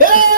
হে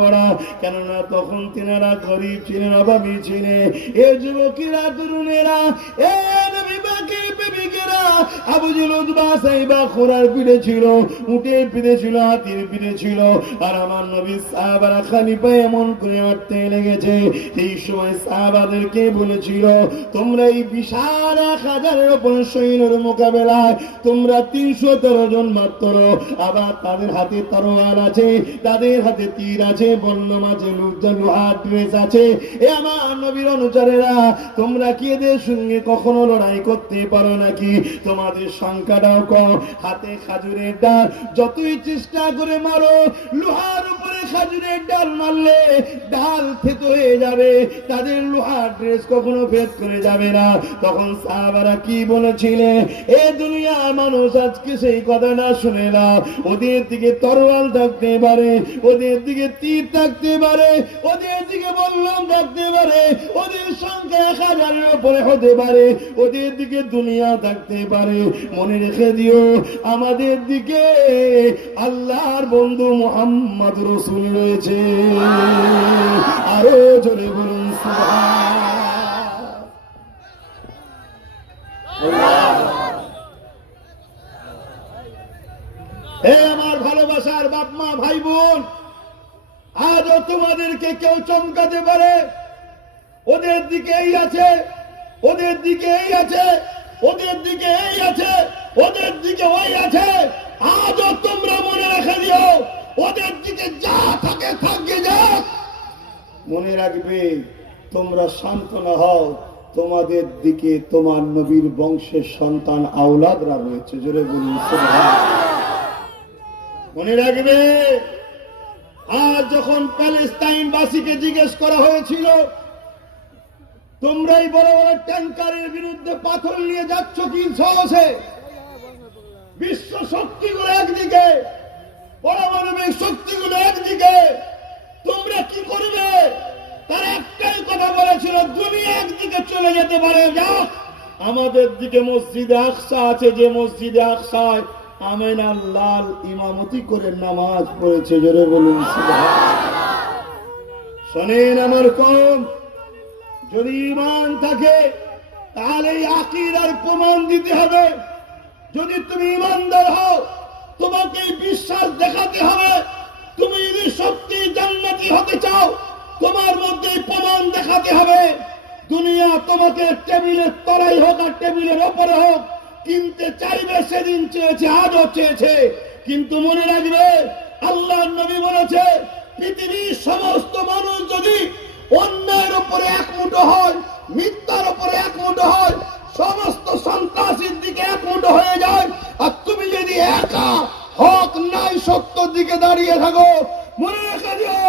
পড়া কেননা তখন তিনারা গরিব ছিলেন অভাবী ছিলেন। এ যুবকেরা তরুণেরা এ নবী আবু জেলুদ বাসাইবা খোরার পিঠে ছিল, উটের পিঠে ছিল, হাতির পিঠে ছিল। আর আমার নবী সাহাবারা খালি পায়ে এমন করে হাঁটতে লেগেছে, এই সময় সাহাবাদেরকে বলেছিল, তোমরা এই বিশাল এক হাজারের ওপর সৈন্যের মোকাবেলায় তোমরা তিনশো তেরো জন মাত্র। আবার তাদের হাতে তরোয়ার আছে, তাদের হাতে তীর আছে বর্ণম আছে লুজ্জা লোহার ড্রেস আছে। এ আমার নবীর অনুচারেরা, তোমরা কি এদের সঙ্গে কখনো লড়াই করতে পারো নাকি? তোমাদের সংখ্যাটাও কম। হাতে খাজুরের ডাল, যতই চেষ্টা করে মারো, লোহার উপরে খাজুরের ডাল মারলে ডাল থেতো হয়ে যাবে। তাদের লোহার ড্রেস কখনো ভেদ করে যাবে না। তখন সাহাবারা কি বলেছিলেন? এ দুনিয়ার মানুষ আজকে সেই কথাটা শুনে না ওদের দিকে তরোয়াল থাকতে পারে, ওদের দিকে তীর থাকতে পারে, ওদের দিকে বল্লম থাকতে পারে, ওদের সংখ্যা এক হাজারের উপরে হতে পারে, ওদের দিকে দুনিয়া থাকতে পারে। মনে রেখে দিও, আমাদের দিকে আল্লাহর বন্ধু মোহাম্মদ রসুল রয়েছে। আরও জোরে বলুন হে আমার ভালোবাসার বাপ মা ভাই বোন আজও তোমাদেরকে কেউ চমকাতে পারে? ওদের দিকে এই আছে, ওদের দিকে এই আছে। ওদের দিকে এই আছে, ওদের দিকে ওই আছে। আজও তোমরা মনে রেখে দিও, ওদের দিকে যা থাকে থাকে যাক। মনে রাখবে, তোমরা শান্ত না হও, তোমাদের দিকে তোমার নবীর বংশের সন্তান, আওলাদরা রয়েছে। জোরে বলুন। মনে রাখবে আর যখন প্যালেস্তাইন বাসীকে জিজ্ঞেস করা হয়েছিল তোমরাই বড় বড় ট্যাঙ্কারের বিরুদ্ধে পাথর নিয়ে যাচ্ছ কি সহসে? বিশ্ব শক্তিগুলো একদিকে পারমাণবিক শক্তিগুলো একদিকে। তোমরা কি করবে? তারা একটাই কথা বলেছিল, দুনিয়া একদিকে চলে যেতে পারে। যাক আমাদের দিকে মসজিদে আকসা আছে, যে মসজিদে আকসায় আমেনা লাল ইমামতি করে নামাজ পড়েছে। জোরে বলুন শোনেন আমার কম। যদি ইমান থাকে, তাহলে এই আকিদার প্রমাণ দিতে হবে। যদি তুমি ইমানদার হও, তোমাকে বিশ্বাস দেখাতে হবে, তুমি যদি সত্যি জান্নাতি হতে চাও, তোমার মধ্যে প্রমাণ দেখাতে হবে। দুনিয়া তোমাকে টেবিলের তলায় হোক আর টেবিলের ওপরে হোক, কিনতে চাইবে সেদিন চেয়েছে, আজও চেয়েছে। কিন্তু মনে রাখবে আল্লাহ নবী বলেছে, পৃথিবীর সমস্ত মানুষ যদি অন্যায়ের উপরে এক মুঠো হয় মিথ্যার উপরে এক মুঠো হয় সমস্ত সন্ত্রাসীর দিকে এক মুঠো হয়ে যায় আর তুমি যদি একা হক নাই সত্যর দিকে দাঁড়িয়ে থাকো, মনে রেখে দিও,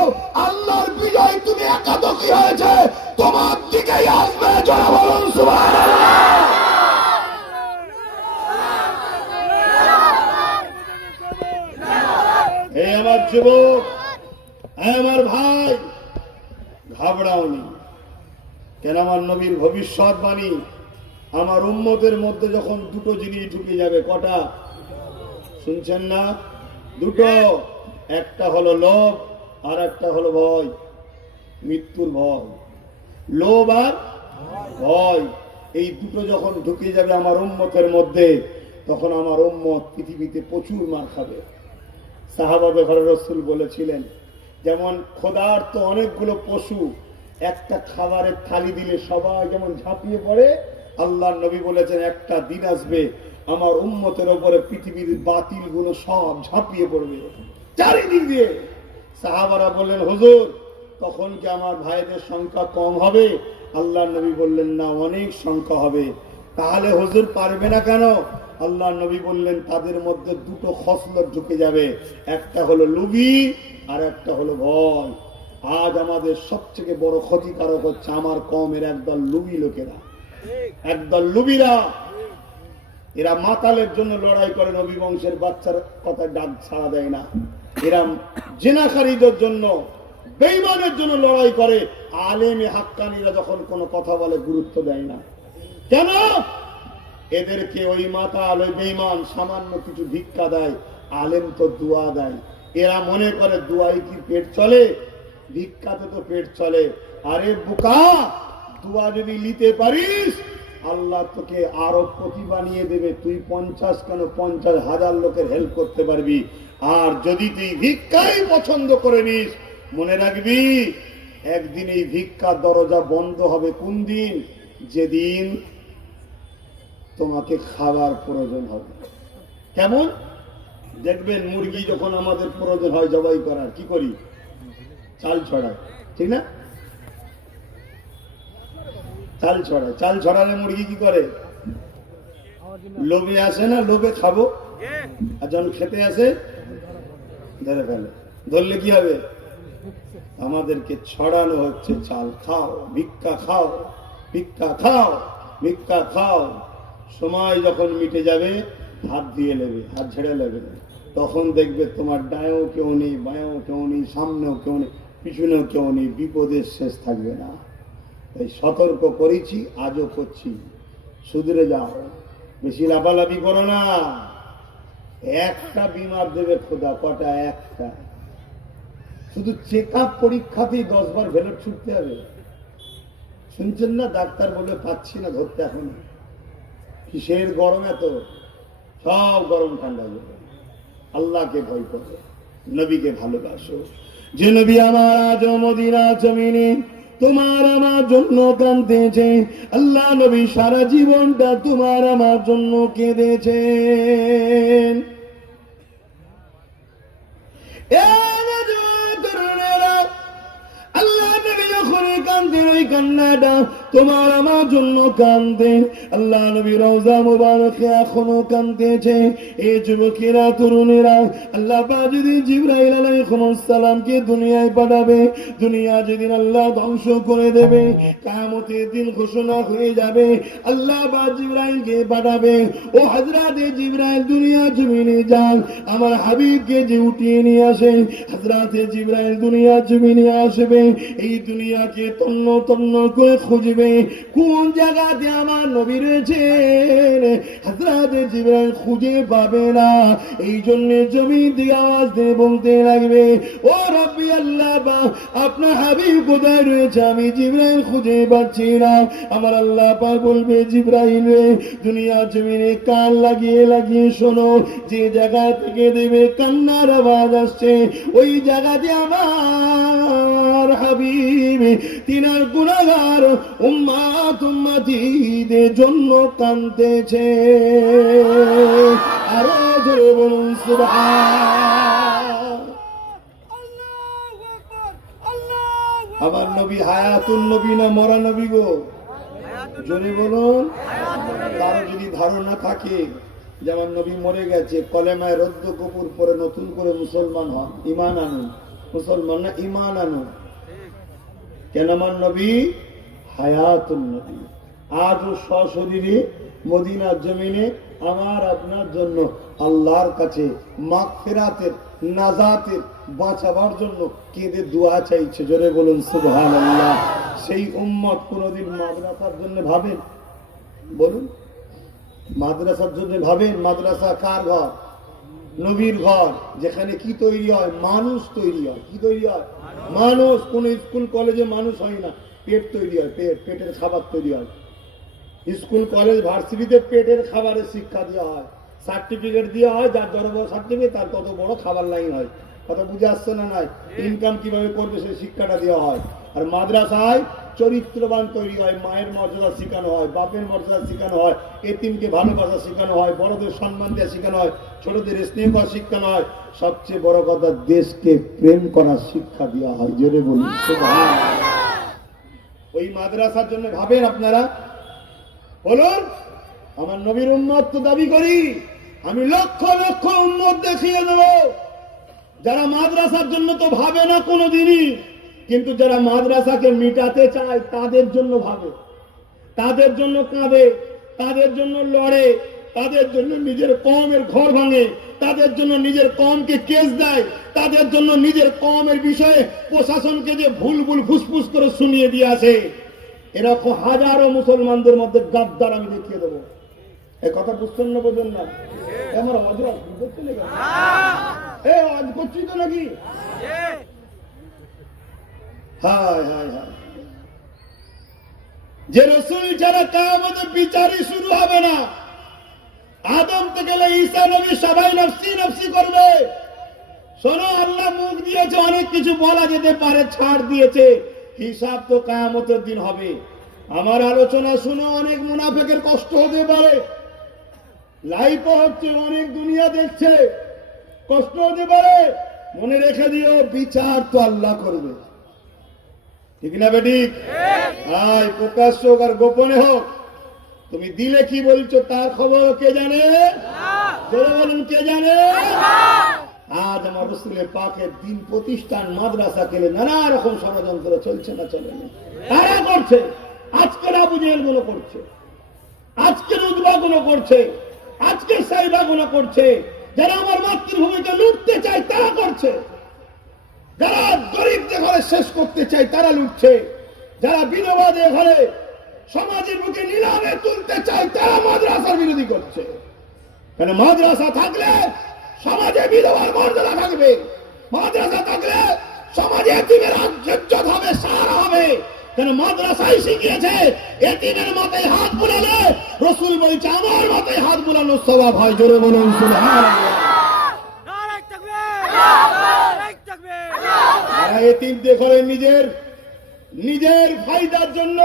আল্লাহর বিজয় তুমি একাদশী হয়েছে। তোমার দিকেই আসবে জয় বলুন, সুবহানাল্লাহ। আমার যুবক আমার ভাই। ঘাবড়াওনি কেন আমার নবীর ভবিষ্যৎবাণী আমার উম্মতের মধ্যে যখন দুটো জিনিস ঢুকে যাবে, কটা? শুনছেন না? দুটো। একটা হলো লোভ, আর একটা হলো ভয়। মৃত্যুর ভয়। লোভ আর ভয়। এই দুটো যখন ঢুকে যাবে আমার উম্মতের মধ্যে, তখন আমার উম্মত পৃথিবীতে প্রচুর মার খাবে। সাহাবাবে ঘরে রসুল বলেছিলেন যেমন খোদার তো অনেকগুলো পশু একটা খাবারের থালি দিলে সবাই যেমন ঝাঁপিয়ে পড়ে আল্লাহ নবী বলেছেন, একটা দিন আসবে আমার উন্মতের ওপরে পৃথিবীর বাতিলগুলো সব ঝাঁপিয়ে পড়বে। চারিদিক দিয়ে সাহাবারা বললেন, হুজুর, তখন কি আমার ভাইদের সংখ্যা কম হবে? আল্লাহ নবী বললেন, না, অনেক সংখ্যা হবে। তাহলে হুজুর পারবে না কেন? আল্লাহ নবী বললেন, তাদের মধ্যে দুটো খসলত ঢুকে যাবে। একটা হলো লুবি আর একটা হলো ভয়। আজ আমাদের সবথেকে বড় ক্ষতিকারক হচ্ছে আমার কমের একদল লুবি লোকেরা। একদল লুবিরা। এরা মাতালের জন্য লড়াই করে নবী বংশের বাচ্চার কথা ডাক ছাড়া দেয় না। এরা জেনাকারীদের জন্য বেইমানের জন্য লড়াই করে। আলেমে হাক্কানিরা যখন কোনো কথা বলে গুরুত্ব দেয় না। কেন? এদেরকে ওই মাতাল, ওই বেইমান সামান্য কিছু ভিক্ষা দেয়, আলেম তো দোয়া দেয়। এরা মনে করে দুয়াই কি পেট চলে? ভিক্ষাতে তো পেট চলে। আরে বোকা, দুয়া যদি নিতে পারিস, আল্লাহ তোকে আরও প্রতি বানিয়ে দেবে। তুই পঞ্চাশ কেন? পঞ্চাশ হাজার লোকের হেল্প করতে পারবি। আর যদি তুই ভিক্ষাই পছন্দ করে নিস, মনে রাখবি, একদিন এই ভিক্ষার দরজা বন্ধ হবে কোন দিন? যেদিন তোমাকে খাবার প্রয়োজন হবে। কেমন? দেখবেন মুরগি যখন আমাদের প্রয়োজন হয় জবাই করার, কি করি? চাল ছড়ায় ঠিক না? চাল ছড়ায় চাল ছড়ালে মুরগি কি করে? লোভে আসে না, লোভে খাব। আর যখন খেতে আসে, ধরে ফেলে। ধরলে কি হবে? আমাদেরকে ছড়ানো হচ্ছে চাল, খাও, ভিক্ষা খাও ভিক্ষা খাও ভিক্ষা খাও। সময় যখন মিটে যাবে হাত দিয়ে নেবে, হাত ঝেড়ে নেবে। তখন দেখবে তোমার ডায়েও কেউ নেই, বায়েও কেউ নেই, সামনেও কেউ নেই, পিছনেও কেউ নেই, বিপদের শেষ থাকবে না। তাই সতর্ক করেছি, আজও করছি। সুধরে যাও। বেশি লাফালাফি করো না। একটা বিমার দেবে খোদা, কটা? একটা। শুধু চেক আপ পরীক্ষাতেই দশ বার ভেলোর ছুটতে হবে। শুনছেন না? ডাক্তার বলে পাচ্ছি না ধরতে এখন। কিসের গরম এত? সব গরম ঠান্ডা যাবে আল্লাহকে ভয় করো, নবীকে ভালোবাসো। যে নবী আমার আজ মদিনা জমিনে, তোমার আমার জন্য কাঁদতেছে। আল্লাহ নবী সারা জীবনটা তোমার আমার জন্য কেঁদেছেন। এ যখন ওই কান্নাটা তোমার আমার জন্য কান্দেন আল্লাহ নবী রওজা মুবারকে এখনও কান্দেছে এই যুবকেরা, তরুণেরা, আল্লাহ পাক যদি জিব্রাইল আলাইহিস সালামকে দুনিয়ায় পাঠাবে, দুনিয়া যেদিন আল্লাহ ধ্বংস করে দেবে, কিয়ামতের দিন ঘোষণা হয়ে যাবে। আল্লাহ পাক জিব্রাইলকে পাঠাবে, ও হযরতে জিব্রাইল, দুনিয়া জমিনে যান, আমার হাবিবকে যে উঠিয়ে নিয়ে আসে, হযরতে জিব্রাইল দুনিয়া জমিনে আসবে, এই দুনিয়াকে তন্ন তন্ন করে খুঁজবে। কোন জায়গাতে আমার নবী জিব্রাইল খুঁজে পাবে না। এই জন্য আওয়াজ দিয়ে বলতে লাগবে, ও রব্বি আল্লাহ আপনার হাবিব কোথায় রয়েছে? আমি জিব্রাইল খুঁজে পাচ্ছি না। আমার আল্লাহ পাক বলবে, জিব্রাইল, দুনিয়া জমিনে কান লাগিয়ে লাগিয়ে শোনো। যে জায়গা থেকে দেবে কান্নার আওয়াজ আসছে, ওই জায়গাতে আমার হাবিব তিনার গুণাগার, উম্মাত উম্মাতিদের জন্য কান্দেছে আরও জোরে বলুন নবী হায়াতুন নবী না মরা নবী গো? জোরে বলুন। যদি ধারণা থাকে যেমন নবী মরে গেছে, কলেমায় রদ্দ কপুর পরে নতুন করে মুসলমান হন ইমান আনুন। মুসলমান না ইমান আনুন? কেন আমার নবী? হায়াতুন নবী। আজও সশরীরে, মদিনার জমিনে আমার আপনার জন্য আল্লাহর কাছে মাগফিরাতের, নাজাতের, বাঁচাবার জন্য কেঁদে দোয়া চাইছে। জোরে বলুন, সুবহানাল্লাহ। সেই উম্মত কোনোদিন মাদ্রাসার জন্য ভাবেন? বলুন। মাদ্রাসার জন্য ভাবেন? মাদ্রাসা কার ঘর? নবীর ঘর। যেখানে কি তৈরি হয়? মানুষ তৈরি হয়। কি তৈরি হয়? মানুষ কোন স্কুল কলেজে মানুষ হয় না। পেট তৈরি হয় পেট পেটের খাবার তৈরি হয়। স্কুল কলেজ ভার্সিটিতে পেটের খাবারের শিক্ষা দেওয়া হয়। সার্টিফিকেট দেওয়া হয় যার যত বড় সার্টিফিকেট তার তত বড় খাবার লাইন হয়। কথা বুঝে আসছে না নয় ইনকাম কীভাবে করবে সেই শিক্ষাটা দেওয়া হয়। আর মাদ্রাসায় চরিত্রবান তৈরি হয়, মায়ের মর্যাদা শেখানো হয়, বাপের মর্যাদা শেখানো হয়, এতিমকে ভালোবাসা শেখানো হয়, বড়দের সম্মান দেওয়া শেখানো হয়, ছোটদের স্নেহ করা শিখানো হয়। সবচেয়ে বড় কথা, দেশকে প্রেম করার শিক্ষা দেওয়া হয়। জোরে বলুন ওই মাদ্রাসার জন্য ভাবেন আপনারা? বলুন, আমার নবীর উম্মত তো দাবি করি, আমি লক্ষ লক্ষ উম্মত দেখিয়ে দেব। যারা মাদ্রাসার জন্য তো ভাবে না কোনো কোনোদিনই। কিন্তু যারা মাদ্রাসাকে মিটাতে চায়, তাদের জন্য ভাবে। তাদের জন্য কাঁদে, তাদের জন্য লড়ে, তাদের জন্য নিজের কমের ঘর ভাঙে, তাদের জন্য নিজের কমকে কেস দেয়, তাদের জন্য নিজের কমের বিষয়ে প্রশাসনকে যে ভুল ভুল ফুসফুস করে শুনিয়ে দিয়ে আসে, এরকম হাজারো মুসলমানদের মধ্যে গাদ্দার আমি দেখিয়ে দেবো। এ কথা বুঝছেন না বোঝেন না? আমার আজ করছি তো নাকি? হায় হায় হায়। যে রসুল যারা কামতে বিচারই শুরু হবে না, আদম থেকে লে ঈসা নবী সবাই নফসি নফসি করবে। শোনো, আল্লাহ মুখ দিয়েছে অনেক কিছু বলা যেতে পারে, ছাড় দিয়েছে, হিসাব তো কায়ামতের দিন হবে। আমার আলোচনা শুনে অনেক মুনাফেকের কষ্ট হতে পারে। লাইফও হচ্ছে, অনেক দুনিয়া দেখছে, কষ্ট হতে পারে। মনে রেখে দিও, বিচার তো আল্লাহ করবে। ঠিক না বেঠিক আয় প্রকাশ্য হোক আর গোপনে হোক, তুমি দিলে কি বলছো তার খবর কে জানে? বলুন, কে জানে? আজ আমার রসুলের পাকের দিন প্রতিষ্ঠান মাদ্রাসা কেলে নানা রকম ষড়যন্ত্র চলছে না চলে না। তারা করছে আজকের আবু জেলগুলো করছে। আজকের উদ্বা গুলো করছে, আজকে সাইবা গুলো করছে। যারা আমার মাতৃভূমিকে লুটতে চায়, তারা করছে। যারা গরিবদের ঘরে শেষ করতে চায়, তারা লুটছে। যারা বিধবাদের ঘরে সমাজের বুকে নিলামে তুলতে চায়, তারা মাদ্রাসার বিরোধী করছে। কেন মাদ্রাসা থাকলে সমাজে বিধবার মর্যাদা থাকবে? মাদ্রাসা থাকলে সমাজে এতিমের ইজ্জত হবে সারা হবে। কেন মাদ্রাসাই শিখিয়েছে, এতিমের মাথায় হাত বুলালে রসুল বলছে, আমার মাথায় হাত বুলানো স্বভাব হয়। জোরে বলুন, সুবহানাল্লাহ নারায় তাকবীর নারায় তাকবীর যারা এতিমদের ঘরে নিজের নিজের ফায়দার জন্য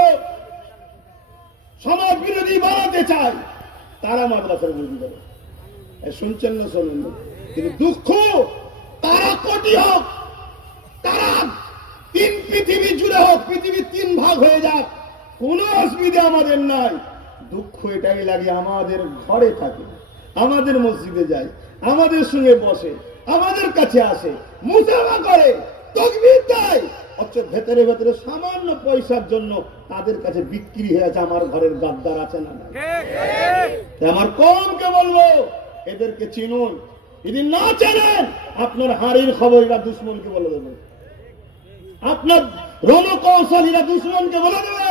সমাজ বিরোধী বানাতে চায়, তারা মাদ্রাসার বিরোধী করে। শুনছেন না শোনেন? কিন্তু দুঃখ, তারা কোটি হোক, তারা তিন পৃথিবী জুড়ে হোক পৃথিবী তিন ভাগ হয়ে যাক, কোনো অসুবিধা আমাদের নাই। দুঃখ এটাই লাগে আমাদের ঘরে থাকে, আমাদের মসজিদে যায়, আমাদের সঙ্গে বসে, আমাদের কাছে আসে, মুসাফা করে। তকবির দেয়। অথচ ভেতরে ভেতরে সামান্য পয়সার জন্য তাদের কাছে বিক্রি হয়ে আছে আমার ঘরের গাদ্দার আছে না আমার কমকে বলব এদেরকে চিনুন। যদি না চেনেন আপনার হাড়ির খবর এরা দুশ্মনকে বলে দেবে। আপনার রণকৌশলীরা দুশ্মনকে বলে দেবে।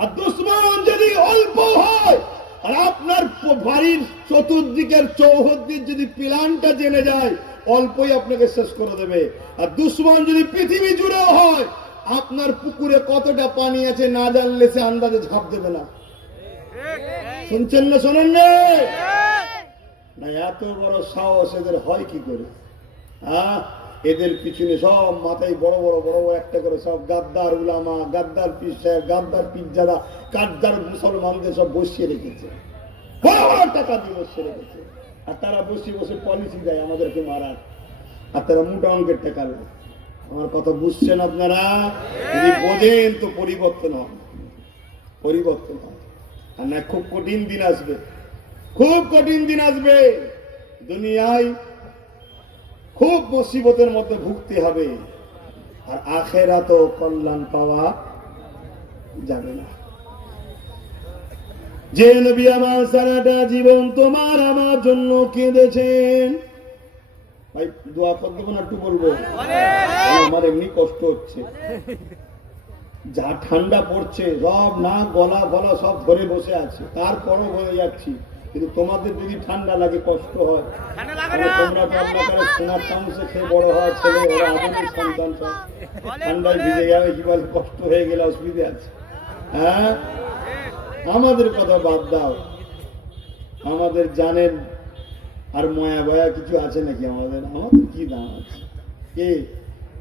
আর দুশ্মন যদি অল্প হয় আর আপনার বাড়ির চতুর্দিকের চৌহদ্দির যদি প্লানটা জেনে যায় অল্পই আপনাকে শেষ করে দেবে। আর দুশ্মন যদি পৃথিবী জুড়েও হয়, আপনার পুকুরে কতটা পানি আছে না জানলে সে আন্দাজে ঝাঁপ দেবে না। শুনছেন না, শোনেন না? এত বড় সাহস এদের হয় কি করে? হ্যাঁ এদের পিছনে সব মাথায় বড় বড় বড় বড় একটা করে সব গাদ্দার উলামা, গাদ্দার পীর সাহেব, গাদ্দার পিজ্জারা কাদ্দার মুসলমানদের সব বসিয়ে রেখেছে। বড় বড় টাকা দিয়ে বসিয়ে রেখেছে। আর তারা বসে বসে পলিসি দেয় আমাদেরকে মারার। আর তারা মোটা অঙ্কের টাকা আমার কথা বুঝছেন আপনারা? যদি বোঝেন তো পরিবর্তন হবে। পরিবর্তন হবে। আর না, খুব কঠিন দিন আসবে। খুব কঠিন দিন আসবে। দুনিয়ায় খুব মুসিবতের মধ্যে ভুগতে হবে। আর আখেরা তো কল্যাণ পাওয়া যাবে না। যে নবী আমার সারাটা জীবন তোমার আমার জন্য কেঁদেছেন। ভাই দোয়া কর না একটু বলব? আমার এমনি কষ্ট হচ্ছে। যা ঠান্ডা পড়ছে সব না গলা গলা সব ধরে বসে আছে। তারপরও হয়ে যাচ্ছি। কিন্তু তোমাদের যদি ঠান্ডা লাগে কষ্ট হয়। তোমরা সোনার চামচে খেয়ে বড় হওয়া ছেলে ওরা আদরের সন্তান ঠান্ডায় ভিজে যাবে কি বলে কষ্ট হয়ে গেলে অসুবিধা আছে। হ্যাঁ? আমাদের কথা বাদ দাও। আমাদের জানেন আর ময়া বয়া কিছু আছে নাকি আমাদের? আমাদের কি দাম আছে? কে?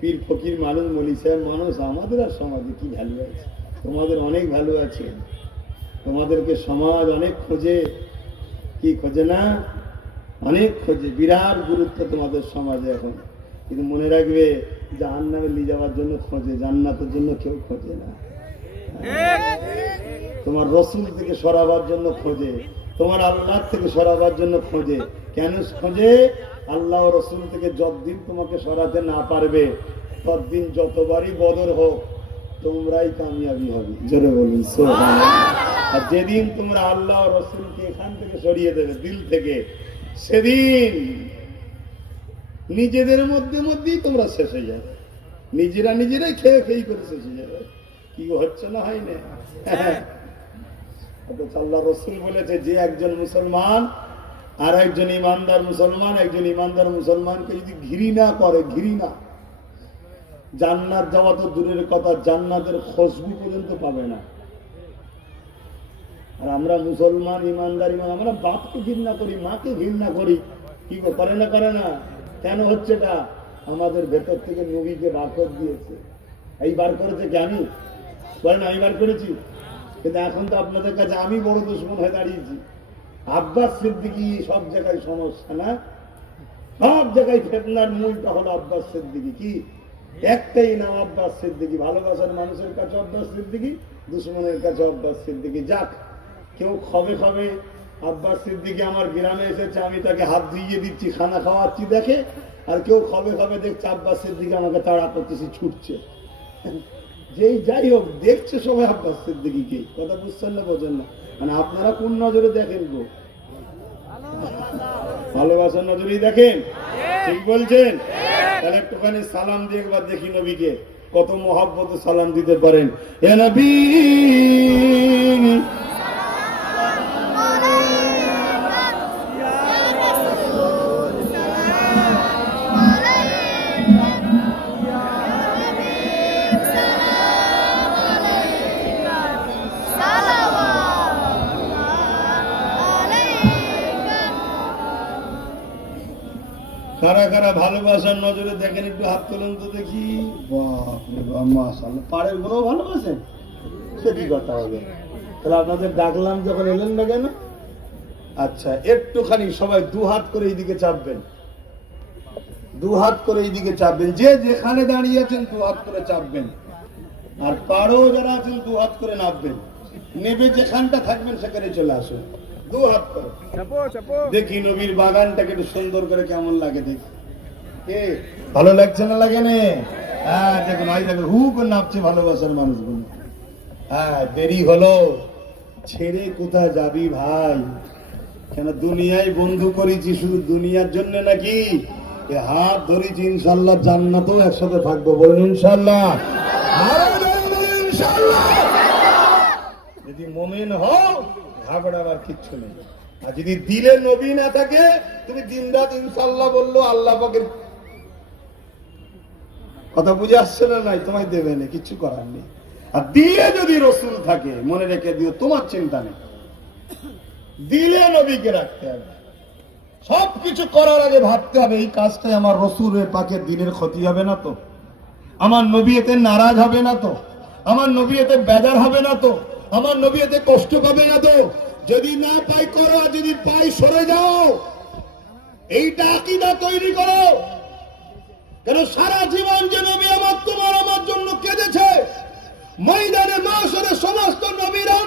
পীর ফকির মানুষ, মলি সাহেব মানুষ, আমাদের আর সমাজে কি ভ্যালু আছে? তোমাদের অনেক ভ্যালু আছে। তোমাদেরকে সমাজ অনেক খোঁজে। কি খোঁজে না? অনেক খোঁজে। বিরাট গুরুত্ব তোমাদের সমাজে এখন। কিন্তু মনে রাখবে, জাহান্নামে নিয়ে যাওয়ার জন্য খোঁজে, জান্নাতের জন্য কেউ খোঁজে না। তোমার রসুল থেকে সরাবার জন্য খোঁজে, তোমার আল্লাহ থেকে সরাবার জন্য খোঁজে। কেন খোঁজে? আল্লাহ রসুল থেকে যতদিন তোমাকে সরাতে না পারবে, ততদিন যতবারই বদর হোক, তোমরাই কামিয়াবি হবে। জোরে বলুন আর যেদিন তোমরা আল্লাহ রসুলকে এখান থেকে সরিয়ে দেবে, দিল থেকে, সেদিন নিজেদের মধ্যে মধ্যেই তোমরা শেষ হয়ে যাবে। নিজেরা নিজেরাই খেয়ে খেয়ে করে শেষ হয়ে যাবে। কি হচ্ছে না হয় না? আল্লাহ রসুল বলেছে, যে একজন মুসলমান আর একজন ইমানদার মুসলমান, একজন ইমানদার মুসলমানকে যদি করে যাওয়া তো দূরের কথা, জান্নাতের খুশবু পর্যন্ত পাবে না। আর আমরা মুসলমান, ইমানদার ইমান আমরা বাপকে ঘৃণা করি, মাকে ঘৃণা করি। কি করে না করে না? কেন হচ্ছে এটা? আমাদের ভেতর থেকে নবীকে বার দিয়েছে। এই বার করেছে আমি? বলেন, আমি বার করেছি? কিন্তু এখন তো আপনাদের কাছে আমি বড় দুশ্মন হয়ে দাঁড়িয়েছি। আব্বাস সিদ্দিকি সব জায়গায় সমস্যা, না? সব জায়গায় ফেতনার মূলটা হলো আব্বাস সিদ্দিকি, কি? একটাই নাম আব্বাস সিদ্দিকি। ভালোবাসার মানুষের কাছে আব্বাস সিদ্দিকি, দুশ্মনের কাছে আব্বাস সিদ্দিকি। যাক, কেউ খবে খবে আব্বাস সিদ্দিকি আমার গ্রামে এসেছে, আমি তাকে হাত ধুইয়ে দিচ্ছি, খানা খাওয়াচ্ছি, দেখে। আর কেউ খবে খবে দেখছে আব্বাস সিদ্দিকি আমাকে তাড়া করতেছি ছুটছে। যেই যাই হোক, দেখছে সবাই আব্বাস সিদ্দিকিকে কথা বুঝছেন না বোঝেন না। মানে আপনারা কোন নজরে দেখেন গো? ভালোবাসার নজরেই দেখেন? ঠিক বলছেন? তাহলে একটুখানি সালাম দিয়ে একবার দেখি নবীকে। কত মহাব্বত সালাম দিতে পারেন। এ নবী! কারা কারা ভালোবাসার নজরে দেখেন, একটু হাত তোলেন তো দেখি। পাড়েরগুলো ভালোবাসেন সে কি কথা হবে? তাহলে আপনাদের ডাকলাম যখন এলেন না কেন? আচ্ছা একটুখানি সবাই দু হাত করে এইদিকে চাপবেন। দু হাত করে এইদিকে চাপবেন। যে যেখানে দাঁড়িয়ে আছেন দু হাত করে চাপবেন। আর পাড়েও যারা আছেন দু হাত করে নামবেন। নেবে যেখানটা থাকবেন, সেখানে চলে আসুন। দু হাত করে। দেখি নবীর বাগানটাকে একটু সুন্দর করে কেমন লাগে দেখি। কে? ভালো লাগছে না লাগে না? হ্যাঁ দেখুন ভাই দেখুন হু করে নাপছে ভালোবাসার মানুষগুলো। হ্যাঁ দেরি হলো। ছেড়ে কোথায় যাবি ভাই? কেন দুনিয়ায় বন্ধু করেছি শুধু দুনিয়ার জন্য নাকি? এ হাত ধরেছি ইনশাল্লাহ জান্নাতেও একসাথে থাকব বলুন ইনশাল্লাহ যদি মোমেন হও ঘাবড়াবার কিচ্ছু নেই। আর যদি দিলে নবী না থাকে, তুমি দিন রাত ইনশাল্লাহ বলল, আল্লাহ পাকের কথা বুঝে আসছে না, নাই, তোমায় দেবে না, কিচ্ছু করার নেই। আর দিলে যদি রসুল থাকে, মনে রেখে দিও, তোমার চিন্তা নেই। দিলে নবীকে রাখতে হবে। সব কিছু করার আগে ভাবতে হবে, এই কাজটাই আমার রসুলের পাকের দিনের ক্ষতি হবে না তো। আমার নবী এতে নারাজ হবে না তো। আমার নবী এতে বেজার হবে না তো। আমার নবী এতে কষ্ট পাবে না তো। যদি না পাই করো, আর যদি পাই সরে যাও। এইটা আকিদা তৈরি করো। কেন সারা জীবন যে নবী আমার তোমার আমার জন্য কেঁদেছে? ময়দানে মাসরে সমস্ত নবীরাও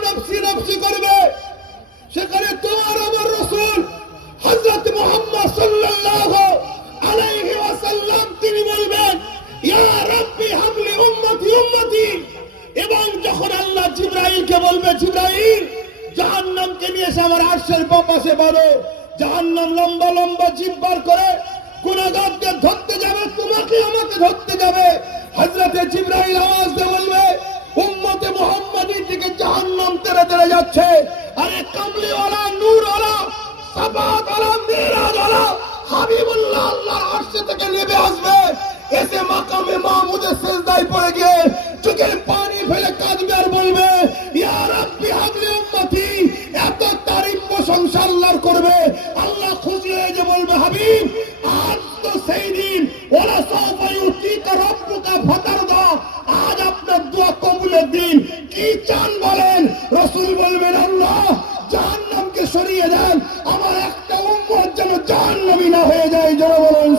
চান বলেন, রসুল বলবেন, আল্লাহ জাহান নামকে সরিয়ে দেন। আমার একটা উম্মত যেন জাহান নবী না হয়ে যায়। যারা বলেন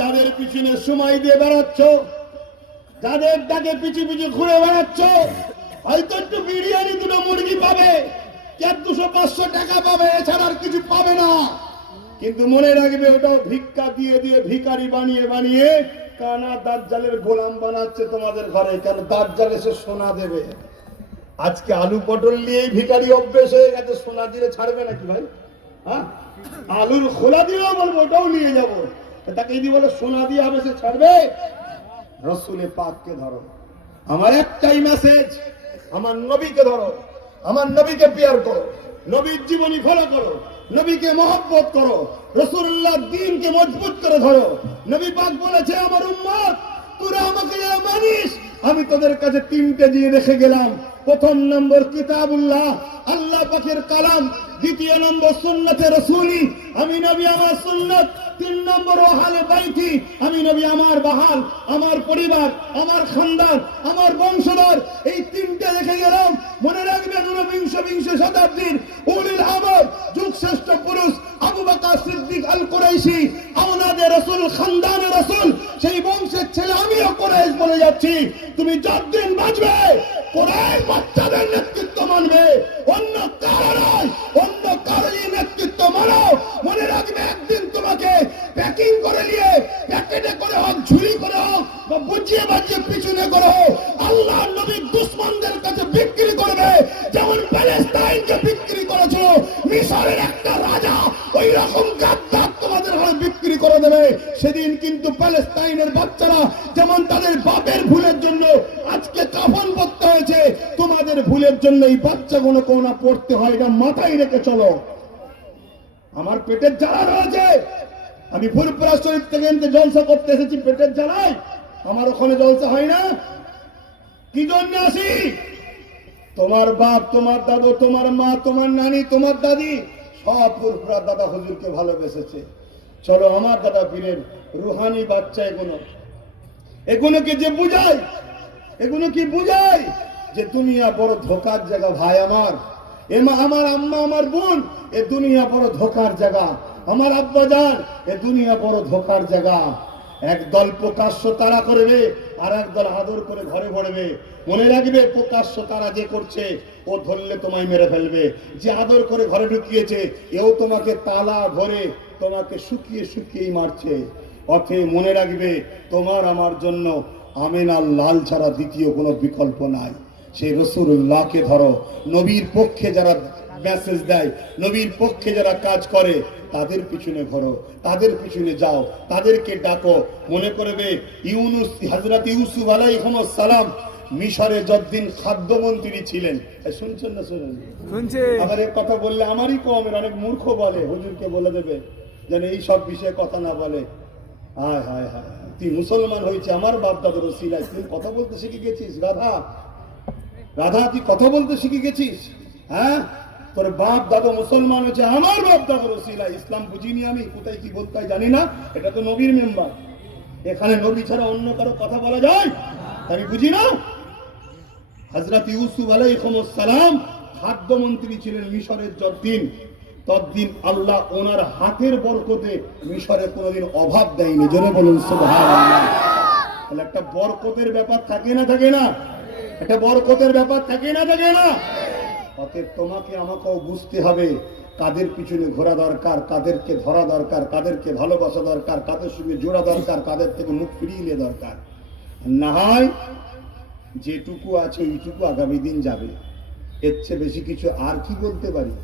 যাদের সময় দিয়ে বেড়াচ্ছ, যাদের ডাকে পিছু পিছু ঘুরে বেড়াচ্ছ, হয়তো একটু বিরিয়ানি দুটো মুরগি পাবে। দুশো পাঁচশো টাকা পাবে, এছাড়া আর কিছু পাবে না। কিন্তু মনে রাখবে, ওটাও ভিক্ষা দিয়ে দিয়ে ভিখারি বানিয়ে বানিয়ে কানা দাজ্জালের গোলাম বানাচ্ছে তোমাদের ঘরে, কেন দাজ্জাল এসে সোনা দেবে? আজকে আলু পটল নিয়ে ভিখারি অভ্যেস হয়ে গেছে, সোনা দিলে ছাড়বে নাকি ভাই? হ্যাঁ? আলুর খোলা দিলেও বলব, ওটাও নিয়ে যাব। তাকে যদি বলে সোনা দিয়ে হবে, সে ছাড়বে? রসুলে পাককে ধরো। আমার একটাই মেসেজ আমার নবীকে ধরো। আমার নবীকে পেয়ার করো, নবীর জীবনী ফলো করো, নবীকে মহব্বত করো রসুল্লাহ দিনকে মজবুত করে ধরো। নবী পাক বলেছে, আমার উম্মত, তোরা আমাকে মানিস, আমি তোদের কাছে তিনটে দিয়ে রেখে গেলাম। প্রথম নম্বর কিতাবুল্লাহ, আল্লাহ পাখির কালাম দ্বিতীয় নম্বর সুন্নতে রসুলি, আমি নবী আমার সুন্নত। তিন নম্বর ওহালে বাইতি, আমি নবী আমার বাহাল, আমার পরিবার, আমার খানদান আমার বংশধর। এই তিনটে রেখে গেলাম, মনে রাখবেন ঊনবিংশ বিংশ শতাব্দীর উলিল আমর, যুগ শ্রেষ্ঠ পুরুষ, আবু বকর সিদ্দিক আল কুরাইশি, আওলাদে রসুল, খানদানে রসুল, সেই বংশের ছেলে আমিও কুরাইশ বলে যাচ্ছি। তুমি যতদিন বাঁচবে কোরআন বাচ্চাদের নেতৃত্ব মানবে, অন্য কারণ মনে রাখবে একদিন তোমাকে প্যাকিং করে নিয়ে প্যাকেটে করে হোক ঝুড়ি করে হোক, বা বুঝিয়ে বাজিয়ে পিছনে করে হোক, আল্লাহ নবী দুশ্মনদের কাছে বিক্রি করবে। যেমন প্যালেস্তাইনকে বিক্রি করেছিল মিশরের একটা রাজা ওই রকম গাদ্দার তোমাদের হয় বিক্রি করে দেবে। সেদিন কিন্তু প্যালেস্তাইনের বাচ্চারা যেমন তাদের বাপের ভুলের জন্য আজকে কাফন করতে হয়েছে, তোমাদের ভুলের জন্য এই বাচ্চাগুলো কোনা পড়তে হয়, এটা মাথায় রেখে চলো। আমার পেটের জ্বালা রয়েছে। আমি ফুরপুরা শরীফ থেকে এমনি জলসা করতে এসেছি, পেটের জ্বালায়। আমার ওখানে জলসা হয় না। কি জন্য আসি? তোমার বাপ, তোমার দাদু, তোমার মা, তোমার নানি, তোমার দাদি, সব ফুরপুরা দাদা হুজুরকে ভালোবেসেছে। চলো, আমার দাদা পীরের রুহানি বাচ্চা এগুলো এগুলোকে যে বুঝাই? এগুলো কি বুঝাই? যে দুনিয়া বড় ধোকার জায়গা, ভাই আমার। এমা আমার আম্মা, আমার বোন, এ দুনিয়া বড় ধোকার জায়গা। আমার আব্বা জান, এ দুনিয়া বড় ধোকার জায়গা। একদল প্রকাশ্য তারা করবে, আর একদল আদর করে ঘরে ভরবে। মনে রাখবে, প্রকাশ্য তারা যে করছে, ও ধরলে তোমায় মেরে ফেলবে। যে আদর করে ঘরে ঢুকিয়েছে, এও তোমাকে তালা ভরে তোমাকে শুকিয়ে শুকিয়েই মারছে। অথে মনে রাখবে, তোমার আমার জন্য আমেনার লাল ছাড়া দ্বিতীয় কোনো বিকল্প নাই। সেই রসুল্লাহকে ধরো, নবীর পক্ষে যারা মেসেজ দেয় নবীর পক্ষে যারা কাজ করে তাদের পিছনে ঘরো তাদের পিছনে যাও তাদেরকে ডাকো। মনে করবে ইউনুস হজরত ইউসুফ আলাইহিম সালাম মিশরে যতদিন খাদ্যমন্ত্রী ছিলেন। শুনছেন না শুনেন? শুনছি। আবার এ কথা বললে আমারই কমের অনেক মূর্খ বলে হুজুরকে বলে দেবে যেন এই সব বিষয়ে কথা না বলে। হায় হায় হায়। তুই মুসলমান হয়েছে আমার বাপ দাদার সিলাই তুই কথা বলতে শিখে গেছিস রাধা? রাধা তুই কথা বলতে শিখে গেছিস? হ্যাঁ? তোর বাপ দাদা মুসলমান হয়েছে, আমার বাপ দাদার সিলাই ইসলাম বুঝিনি আমি, কোথায় কি বলতে জানি না, এটা তো নবীর মেম্বার। এখানে নবী ছাড়া অন্য কারও কথা বলা যায়? আমি বুঝি না? হজরত ইউসুফ আলাইসালাম খাদ্যমন্ত্রী ছিলেন মিশরের যতদিন, ততদিন আল্লাহ ওনার হাতের বরকতে মিশরে কোনোদিন অভাব দেয়নি। জোরে বলুন তাহলে একটা বরকতের ব্যাপার থাকে না থাকে না? একটা বরকতের ব্যাপার থাকে না থাকে না? অতএব তোমাকে, আমাকেও বুঝতে হবে কাদের পিছনে ঘোরা দরকার, কাদেরকে ধরা দরকার, কাদেরকে ভালোবাসা দরকার, কাদের সঙ্গে জোড়া দরকার, কাদের থেকে মুখ ফিরিয়ে দরকার। না হয় যেটুকু আছে ওইটুকু আগামী দিন যাবে। এর চেয়ে বেশি কিছু আর কি বলতে পারি?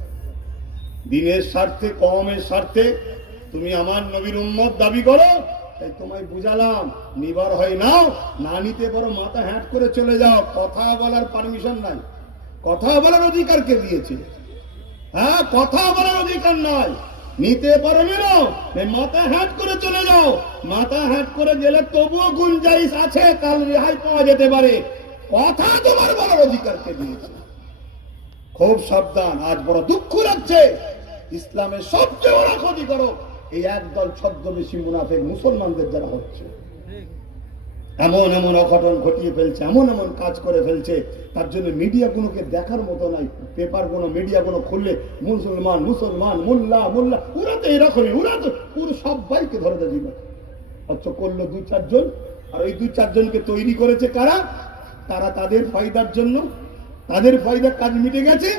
দিনের স্বার্থে, কমের স্বার্থে তুমি আমার নবীর উম্মত দাবি করো, তাই তোমায় বুঝালাম, নিবার হয় নাও, না নিতে পারো মাথা হ্যাট করে চলে যাও, কথা বলার পারমিশন নাই। কথা বলার অধিকার কে দিয়েছে? হ্যাঁ কথা বলার অধিকার নয় নিতে পারো না। মাথা হ্যাট করে চলে যাও। মাথা হ্যাট করে গেলে তবুও গুঞ্জাইশ আছে, কাল রেহাই পাওয়া যেতে পারে। কথা তোমার বলার অধিকার কে দিয়েছে? খুব সাবধান, আজ বড় দুঃখ লাগছে। ইসলামের সবচেয়ে বড় ক্ষতি করো। এই একদল ছদ্মবেশী মুনাফেক মুসলমানদের যারা হচ্ছে। এমন এমন অঘটন ঘটিয়ে ফেলছে, এমন এমন কাজ করে ফেলছে, তার জন্য মিডিয়াগুলোকে দেখার মতো নাই। পেপারগুলো মিডিয়াগুলো খুললে মুসলমান মুসলমান, মোল্লা মোল্লা, ওরা তো এরকমই, ওরা তো পুরো সবাইকে ধরে জীবন অথচ করল দু চারজন, আর ওই দু চারজনকে তৈরি করেছে কারা? তারা তাদের ফায়দার জন্য, তাদের ফায়দার কাজ মিটে গেছে।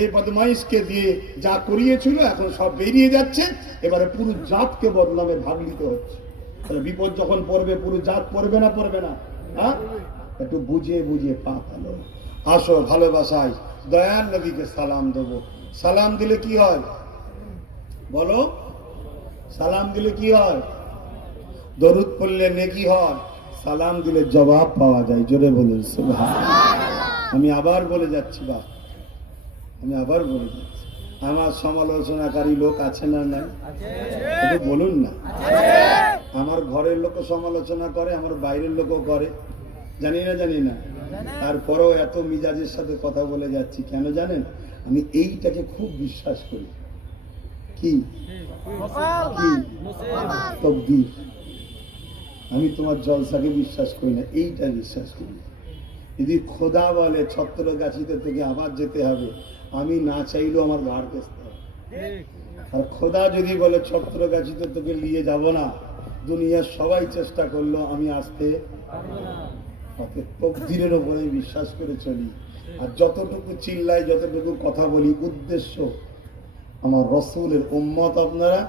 এই বদমাইশকে দিয়ে যা করিয়েছিল, এখন সব বেরিয়ে যাচ্ছে। এবারে পুরো জাতকে বদনামে ভাগ নিতে হচ্ছে। তাহলে বিপদ যখন পড়বে পুরো জাত পড়বে না পড়বে না? হ্যাঁ? একটু বুঝিয়ে বুঝিয়ে পা ফেলো আসো ভালোবাসায় দয়াল নবীকে সালাম দেবো। সালাম দিলে কি হয়? বলো। সালাম দিলে কি হয়? দরুদ পড়লে নেকি হয়। সালাম দিলে জবাব পাওয়া যায়। জোরে বলুন সুবহান আমি আবার বলে যাচ্ছি বা। আমি আবার বলে যাচ্ছি। আমার সমালোচনাকারী লোক আছে না নাই? একটু বলুন না। আমার ঘরের লোক সমালোচনা করে আমার বাইরের লোকও করে। জানি না জানি না। তারপরেও এত মিজাজের সাথে কথা বলে যাচ্ছি কেন জানেন? আমি এইটাকে খুব বিশ্বাস করি। কি? তকদির। আমি তোমার জলসাকে বিশ্বাস করি না এইটা বিশ্বাস করি। যদি খোদা বলে ছত্র গাছিতে তোকে আবার যেতে হবে আমি না চাইলেও আমার ঘাড় পেতে হবে। আর খোদা যদি বলে ছত্র গাছিতে তোকে নিয়ে যাব না দুনিয়ার সবাই চেষ্টা করল আমি আসতে তকদিরের ওপরে বিশ্বাস করে চলি। আর যতটুকু চিল্লাই, যতটুকু কথা বলি, উদ্দেশ্য আমার রসুলের উম্মত আপনারা,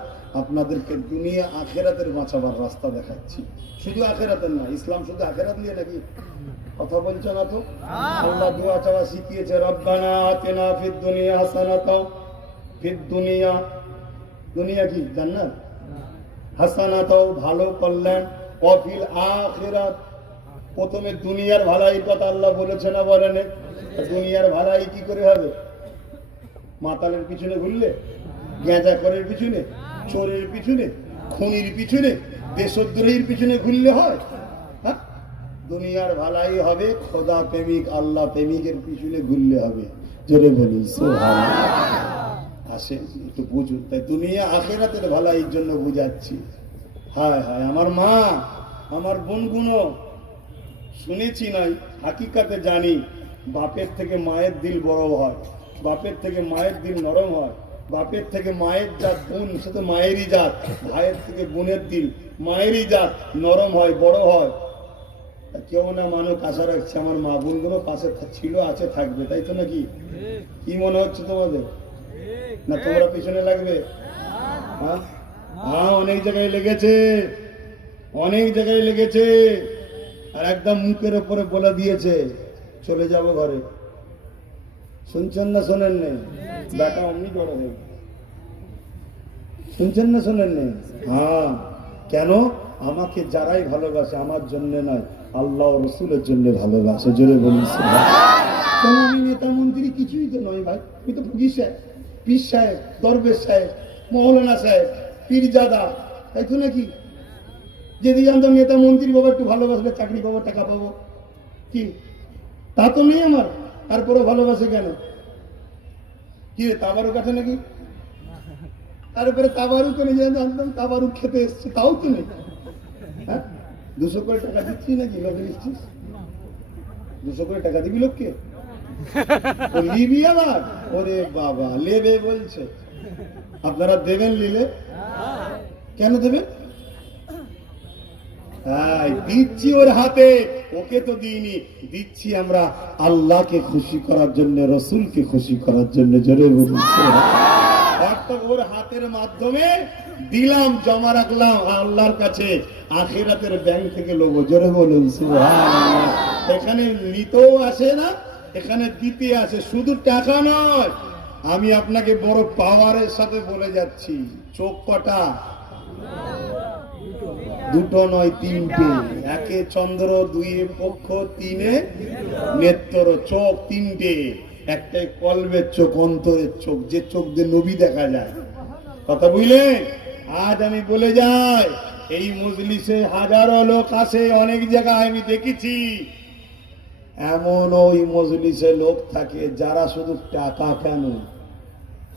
আপনাদেরকে দুনিয়া আখেরাতের বাঁচাবার রাস্তা দেখাচ্ছি। শুধু আখেরাতের না, ইসলাম শুধু আখেরাত নিয়ে নাকি কথা বলছো না তো? আল্লাহ দোয়া চাওয়া শিখিয়েছে, রব্বানা আতেনা দুনিয়া হাসানাতাও ফিদ দুনিয়া। দুনিয়া কি, জান্নাত? হাসানাতাও ভালো কল্যাণ অফিল আখেরাত। প্রথমে দুনিয়ার ভালাই কথা আল্লাহ বলেছে না বলেন? দুনিয়ার ভালাই কি করে হবে? মাতালের পিছনে ঘুরলে? গেঁজা করের পিছনে? চোরের পিছনে? খুনির পিছনে? দেশদ্রোহীর পিছনে ঘুরলে হয়? হ্যাঁ? দুনিয়ার ভালাই হবে, খোদা প্রেমিক, আল্লাহ প্রেমিকের পিছনে ঘুরলে হবে। জোরে বলি আসে একটু বুঝুন। তাই দুনিয়া আখেরাতের ভালাইয়ের জন্য বুঝাচ্ছি। হায় হায় আমার মা আমার বোনগুলো শুনেছি নাই হাকিকাতে জানি বাপের থেকে মায়ের দিল বড় হয় বাপের থেকে মায়ের দিল নরম হয় বাপের থেকে মায়ের জাত বোন সে তো মায়েরই জাত ভাইয়ের থেকে বোনের দিল মায়েরই জাত নরম হয় বড় হয়। কেউ না মানুষ আশা রাখছে আমার মা বোনগুলো পাশে ছিল আছে থাকবে তাই তো নাকি? কি মনে হচ্ছে তোমাদের? না তোমরা পিছনে লাগবে? হ্যাঁ? হ্যাঁ অনেক জায়গায় লেগেছে। অনেক জায়গায় লেগেছে। আর একদম মুখের ওপরে বলে দিয়েছে, চলে যাব ঘরে। শুনছেন না শোনেন নেই বেটা অমনি বড় হয়ে শুনছেন না শোনেন নেই হ্যাঁ। কেন? আমাকে যারাই ভালোবাসে, আমার জন্য নয়, আল্লাহ রসুলের জন্য ভালোবাসে। জোরে। আমি নেতা মন্ত্রী? কিছুই তো নয় ভাই। আমি তো সাহেব পীর সাহেব, দরবেশ সাহেব, মৌলানা সাহেব, পীরজাদা তাই তো নাকি? যদি জানতাম নেতা মন্ত্রী বাবা একটু ভালোবাসলে চাকরি পাবো, টাকা পাবো। কি? তা তো নেই আমার। তারপরে ভালোবাসে কেন? কি রে তাবারু কাছে নাকি? তারপরে তাবারু করে যে জানতাম, তাবারু খেতে এসছে, তাও তো নেই। হ্যাঁ? দুশো করে টাকা দিচ্ছি নাকি? লোকে দুশো করে টাকা দিবি লোককে? লিবি আবার? ওরে বাবা, লেবে আপনারা দেবেন লিলে? কেন দেবেন? দিচ্ছি ওর হাতে, ওকে তো দিইনি। দিচ্ছি আমরা আল্লাহকে খুশি করার জন্য, রসুলকে খুশি করার জন্য, জোরে অর্থাৎ ওর হাতের মাধ্যমে দিলাম, জমা রাখলাম, আল্লাহর কাছে। আখেরাতের ব্যাংক থেকে লোবো জোরে বলুন এখানে নিতেও আসে না এখানে দিতে আছে, শুধু টাকা নয়, আমি আপনাকে বড় পাওয়ারের সাথে বলে যাচ্ছি, চোখ কটা? দুটো নয়, তিনটে। একে চন্দ্র দুইয়ে পক্ষ, তিনে নেত্র, চোখ তিনটে। একটাই কলবের চোখ, অন্তরের চোখ, যে চোখ দিয়ে নবী দেখা যায়। কথা বুঝলে? আজ আমি বলে যাই, এই মজলিসে হাজারো লোক আসে অনেক জায়গায় আমি দেখেছি। এমন ওই মজলিসে লোক থাকে যারা শুধু টাকা কেন?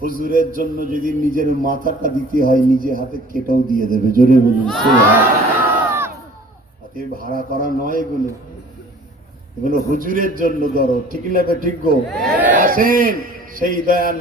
হুজুরের জন্য যদি নিজের মাথাটা দিতে হয়, নিজে হাতে কেটেও দিয়ে দেবে। জোরে বলুন হাতে ভাড়া করা নয় এগুলো। এগুলো হুজুরের জন্য ধরো। ঠিক না ঠিক গো? আসেন, সেই দয়াল